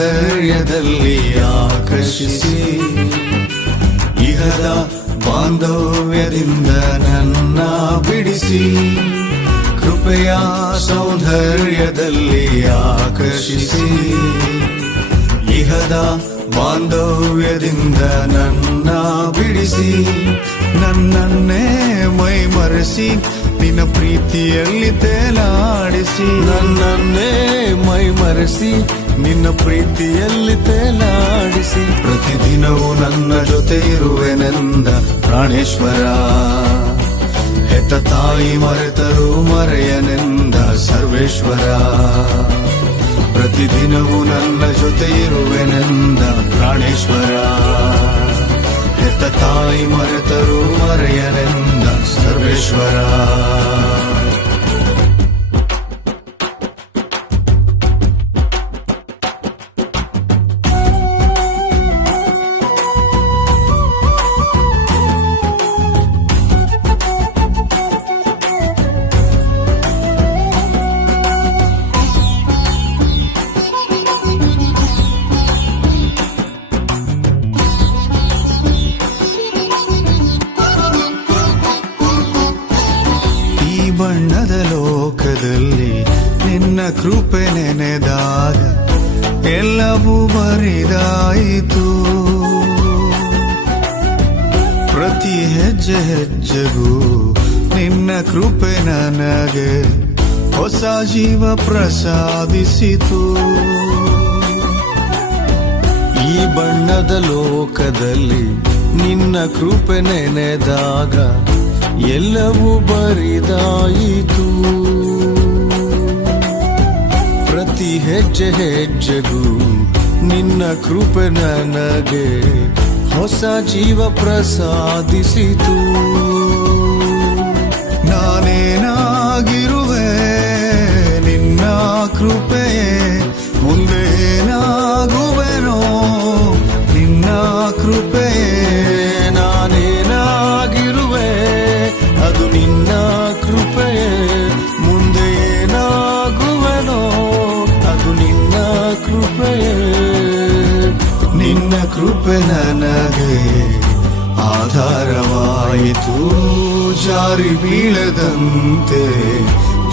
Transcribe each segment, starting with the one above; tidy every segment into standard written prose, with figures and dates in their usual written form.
ಸೌಂದರ್ಯದಲ್ಲಿ ಆಕರ್ಷಿಸಿ ಇಹದ ಬಾಂಧವ್ಯದಿಂದ ನನ್ನ ಬಿಡಿಸಿ ಕೃಪೆಯ ಸೌಂದರ್ಯದಲ್ಲಿ ಆಕರ್ಷಿಸಿ ಇಹದ ಬಾಂಧವ್ಯದಿಂದ ನನ್ನ ಬಿಡಿಸಿ ನನ್ನನ್ನೇ ಮೈ ಮರೆಸಿ ನಿನ್ನ ಪ್ರೀತಿಯಲ್ಲಿ ತೇಲಾಡಿಸಿ ನನ್ನನ್ನೇ ಮೈ ಮರೆಸಿ ನಿನ್ನ ಪ್ರೀತಿಯಲ್ಲಿ ತೇಲಾಡಿಸಿ ಪ್ರತಿದಿನವೂ ನನ್ನ ಜೊತೆ ಇರುವೆನೆಂದ ಪ್ರಾಣೇಶ್ವರ ಹೆತ್ತ ತಾಯಿ ಮರೆತರು ಮರೆಯನೆಂದ ಸರ್ವೇಶ್ವರ ಪ್ರತಿದಿನವೂ ನನ್ನ ಜೊತೆ ಇರುವೆನೆಂದ ಪ್ರಾಣೇಶ್ವರ ಹೆತ್ತ ತಾಯಿ ಮರೆತರು ಮರೆಯನೆಂದ ಸರ್ವೇಶ್ವರ ಬಣ್ಣದ ಲೋಕದಲ್ಲಿ ನಿನ್ನ ಕೃಪೆ ನೆನೆದಾಗ ಎಲ್ಲವೂ ಬರಿದಾಯಿತು ಪ್ರತಿ ಹೆಜ್ಜೆ ಹೆಜ್ಜೆಗೂ ನಿನ್ನ ಕೃಪೆ ನನಗೆ ಹೊಸ ಜೀವ ಪ್ರಸಾದಿಸಿತು ಈ ಬಣ್ಣದ ಲೋಕದಲ್ಲಿ ನಿನ್ನ ಕೃಪೆ ನೆನೆದಾಗ ಎಲ್ಲವೂ ಬರಿದಾಯಿತು ಪ್ರತಿ ಹೆಜ್ಜೆ ಹೆಜ್ಜೆಗೂ ನಿನ್ನ ಕೃಪೆ ನನಗೆ ಹೊಸ ಜೀವ ಪ್ರಸಾದಿಸಿತು ನಾನೇನಾಗಿರುವೆ ನಿನ್ನ ಕೃಪೆಯೇ ಮುಂದೆ ಏನಾಗುವೆನೋ ನಿನ್ನ ಕೃಪೆಯೇ ನಾನೇನಾಗಿರುವೆ ಅದು ನಿನ್ನ ಕೃಪೆಯೇ ಮುಂದೆ ಏನಾಗುವೆನೋ ಅದು ನಿನ್ನ ಕೃಪೆಯೇ ನಿನ್ನ ಕೃಪೆ ನನಗೆ ಆಧಾರವಾಯಿತು ಜಾರಿ ಬೀಳದಂತೆ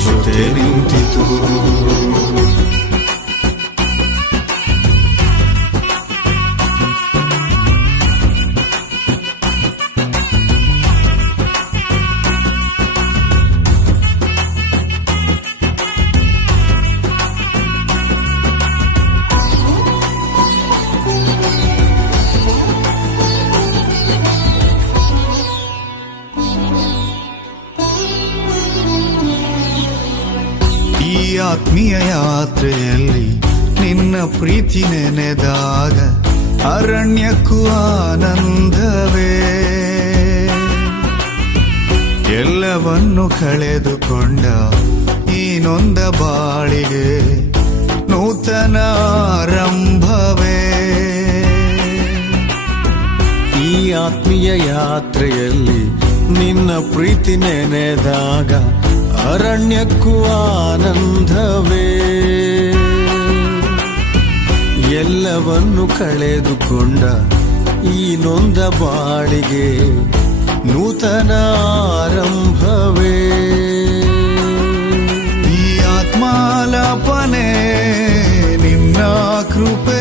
ಜೊತೆ ನಿಂತಿತು ಈ ಆತ್ಮೀಯ ಯಾತ್ರೆಯಲ್ಲಿ ನಿನ್ನ ಪ್ರೀತಿ ನೆನೆದಾಗ ಅರಣ್ಯಕ್ಕೂ ಆನಂದವೇ ಎಲ್ಲವನ್ನು ಕಳೆದುಕೊಂಡ ಈ ನೊಂದ ಬಾಳಿಗೆ ನೂತನ ಆರಂಭವೇ ಈ ಆತ್ಮೀಯ ಯಾತ್ರೆಯಲ್ಲಿ ನಿನ್ನ ಪ್ರೀತಿ ನೆನೆದಾಗ ಅರಣ್ಯಕ್ಕೂ ಆನಂದವೇ ಎಲ್ಲವನ್ನು ಕಳೆದುಕೊಂಡ ಈ ನೊಂದ ಬಾಳಿಗೆ ನೂತನ ಆರಂಭವೇ ಈ ಆತ್ಮಾಲಾಪನೆ ನಿನ್ನ ಕೃಪೆ